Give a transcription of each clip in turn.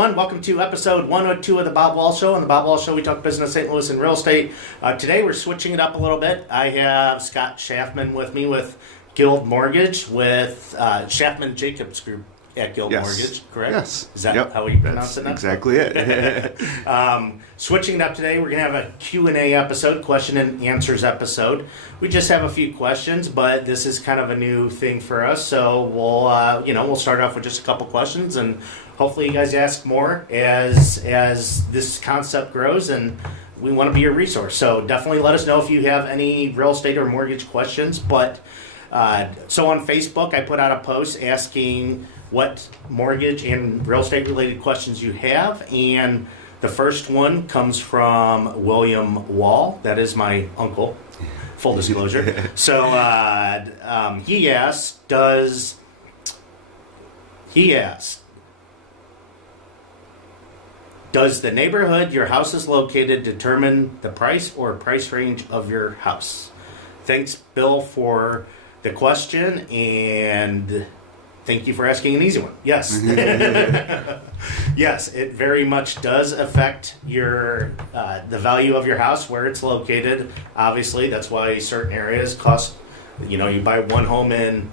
everyone. Welcome to episode 102 of the Bob Wahl Show. On the Bob Wahl Show, we talk business, St. Louis, and real estate. Today, we're switching it up a little bit. I have Scott Schaffman with me with Guild Mortgage with Schaffman Jacobs Group at Guild Mortgage, correct? Yes. Is that how you pronounce it? Exactly it. Switching it up today, we're going to have a Q&A episode, question and answers episode. We just have a few questions, but this is kind of a new thing for us. So we'll start off with just a couple questions, and hopefully you guys ask more as this concept grows, and we want to be your resource. So definitely let us know if you have any real estate or mortgage questions. But so on Facebook, I put out a post asking what mortgage and real estate related questions you have, and the first one comes from William Wahl. That is my uncle, full disclosure. So he asked, does the neighborhood your house is located determine the price or price range of your house? Thanks, Bill, for the question, and thank you for asking an easy one. Yes. Yes, it very much does affect your the value of your house, where it's located. Obviously, that's why certain areas cost, you buy one home in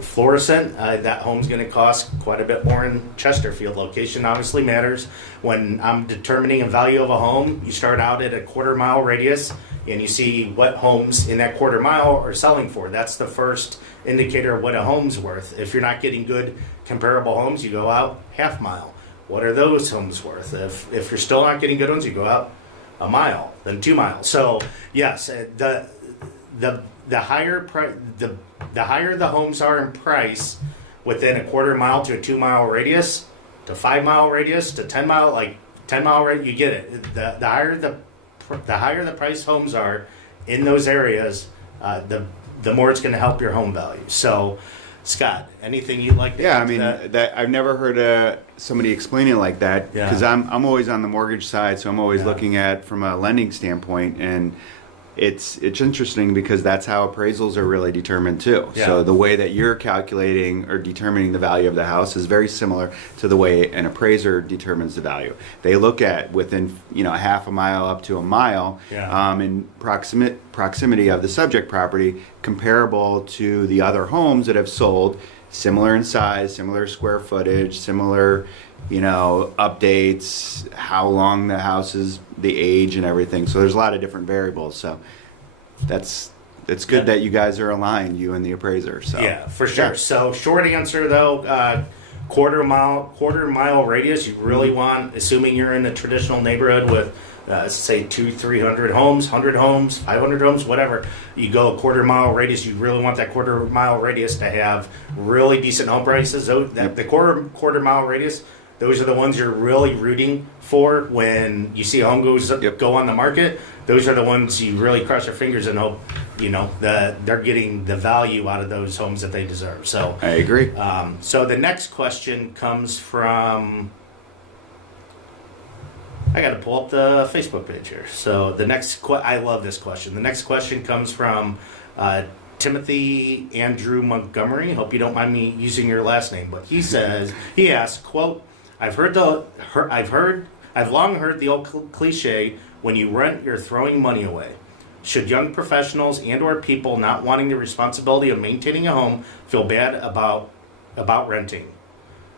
Florissant, that home's going to cost quite a bit more in Chesterfield. Location obviously matters. When I'm determining a value of a home, you start out at a quarter-mile radius, and you see what homes in that quarter mile are selling for. That's the first indicator of what a home's worth. If you're not getting good comparable homes, you go out half mile. What are those homes worth? If you're still not getting good ones, you go out a mile, then 2 miles. So yes, the higher the higher the homes are in price within a quarter mile to a 2 mile radius, to 5 mile radius, to 10 mile, like 10 mile radius, you get it. The higher the price homes are in those areas, the more it's going to help your home value. So, Scott, anything you'd like to add? Yeah, I mean, that I've never heard somebody explain it like that, because I'm always on the mortgage side, so I'm always looking at from a lending standpoint, and it's interesting because that's how appraisals are really determined too. Yeah. So the way that you're calculating or determining the value of the house is very similar to the way an appraiser determines the value. They look at within half a mile up to a mile in proximity of the subject property, comparable to the other homes that have sold, similar in size, similar square footage, similar updates, how long the house is, the age and everything. So there's a lot of different variables. So it's good that you guys are aligned, you and the appraiser. So yeah, for sure. Yeah. So short answer though, quarter mile radius, you really want, assuming you're in a traditional neighborhood with say 200-300 homes, 100 homes, 500 homes, whatever, you go a quarter mile radius, you really want that quarter mile radius to have really decent home prices. The quarter mile radius, those are the ones you're really rooting for when you see a home go on the market. Those are the ones you really cross your fingers and hope that they're getting the value out of those homes that they deserve. So I agree. So the next question comes from, I got to pull up the Facebook page here. So the next I love this question. The next question comes from Timothy Andrew Montgomery. Hope you don't mind me using your last name, but he asks, quote, I've long heard the old cliche, when you rent, you're throwing money away. Should young professionals and or people not wanting the responsibility of maintaining a home feel bad about renting?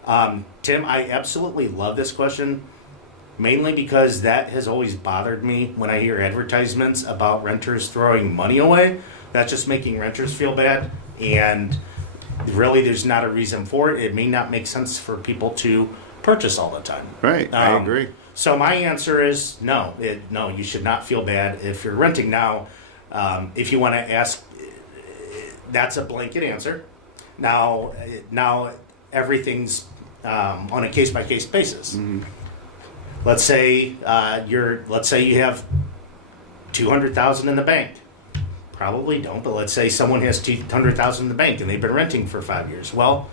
Tim, I absolutely love this question, mainly because that has always bothered me when I hear advertisements about renters throwing money away. That's just making renters feel bad, and really there's not a reason for it. It may not make sense for people to purchase all the time. Right, I agree. So my answer is no. No, you should not feel bad if you're renting. Now, if you want to ask, that's a blanket answer. Now everything's on a case by case basis. Mm-hmm. Let's say you have $200,000 in the bank. Probably don't, but let's say someone has $200,000 in the bank and they've been renting for 5 years. Well,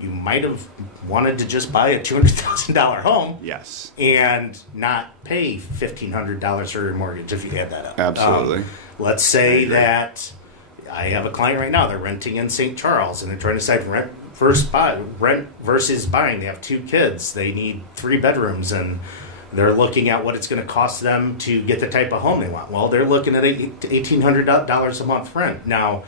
you might have wanted to just buy a $200,000 home, yes, and not pay $1,500 for your mortgage if you add that up. Absolutely. Let's say that I have a client right now. They're renting in St. Charles, and they're trying to decide rent versus buying. They have 2 kids. They need 3 bedrooms, and they're looking at what it's going to cost them to get the type of home they want. Well, they're looking at $1,800 a month rent. Now,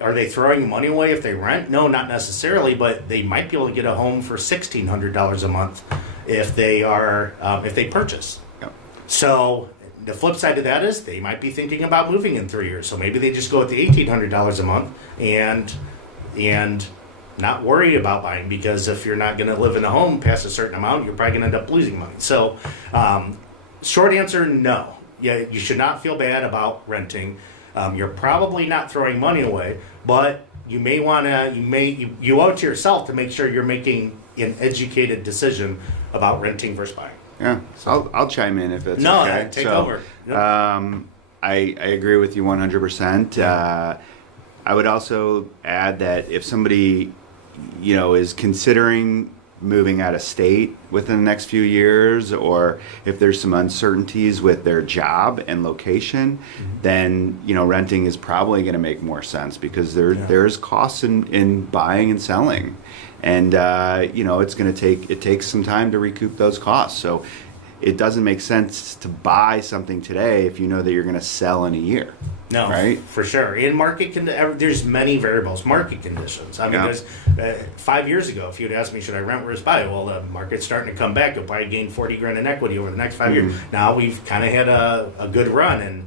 are they throwing money away if they rent? No, not necessarily, but they might be able to get a home for $1,600 a month if they purchase. Yep. So the flip side of that is they might be thinking about moving in 3 years. So maybe they just go with the $1,800 a month and not worry about buying, because if you're not going to live in a home past a certain amount, you're probably going to end up losing money. So short answer, no. Yeah, you should not feel bad about renting. You're probably not throwing money away, but you may want to, you owe it to yourself to make sure you're making an educated decision about renting versus buying. Yeah, I'll chime in if it's okay. Take over. Yep. I agree with you 100%. I would also add that if somebody, is considering moving out of state within the next few years, or if there's some uncertainties with their job and location, then renting is probably going to make more sense, because there's costs in buying and selling, and it takes some time to recoup those costs. So it doesn't make sense to buy something today if you know that you're going to sell in a year. No, right? For sure. In there's many variables. Market conditions. I mean, there's 5 years ago, if you'd asked me, should I rent versus buy? Well, the market's starting to come back. You'll probably gain 40 grand in equity over the next 5 years. Now we've kind of had a good run, and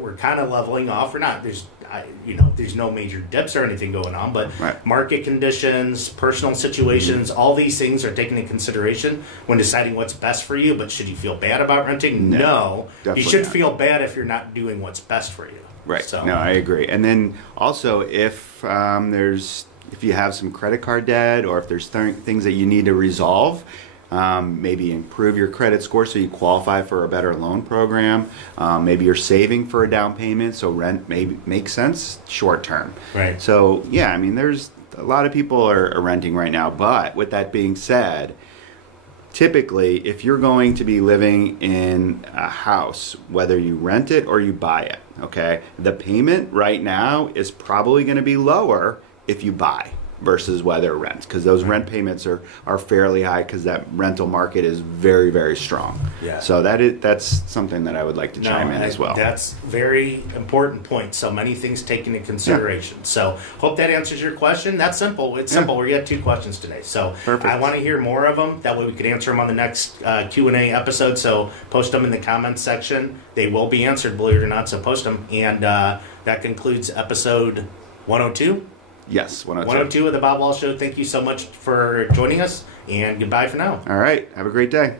we're kind of leveling off. We're not. There's no major dips or anything going on, but market conditions, personal situations, all these things are taken into consideration when deciding what's best for you. But should you feel bad about renting? No. You should feel bad if you're not doing what's best for you. Right. So. No, I agree. And then also, if you have some credit card debt, or if there's things that you need to resolve, maybe improve your credit score so you qualify for a better loan program. Maybe you're saving for a down payment, so rent maybe makes sense short term. Right. So there's a lot of people are renting right now. But with that being said, typically, if you're going to be living in a house, whether you rent it or you buy it, okay, the payment right now is probably going to be lower if you buy versus whether rent, because those rent payments are fairly high, because that rental market is very, very strong. Yeah. So that's something that I would like to chime in as well. That's very important point. So many things taken into consideration. Yeah. So hope that answers your question. That's simple. It's simple. We got 2 questions today. So perfect. I want to hear more of them. That way we could answer them on the next Q&A episode. So post them in the comments section. They will be answered, believe it or not. So post them. And that concludes episode 102. Yes, 102. 102 of the Bob Wahl Show. Thank you so much for joining us, and goodbye for now. All right. Have a great day.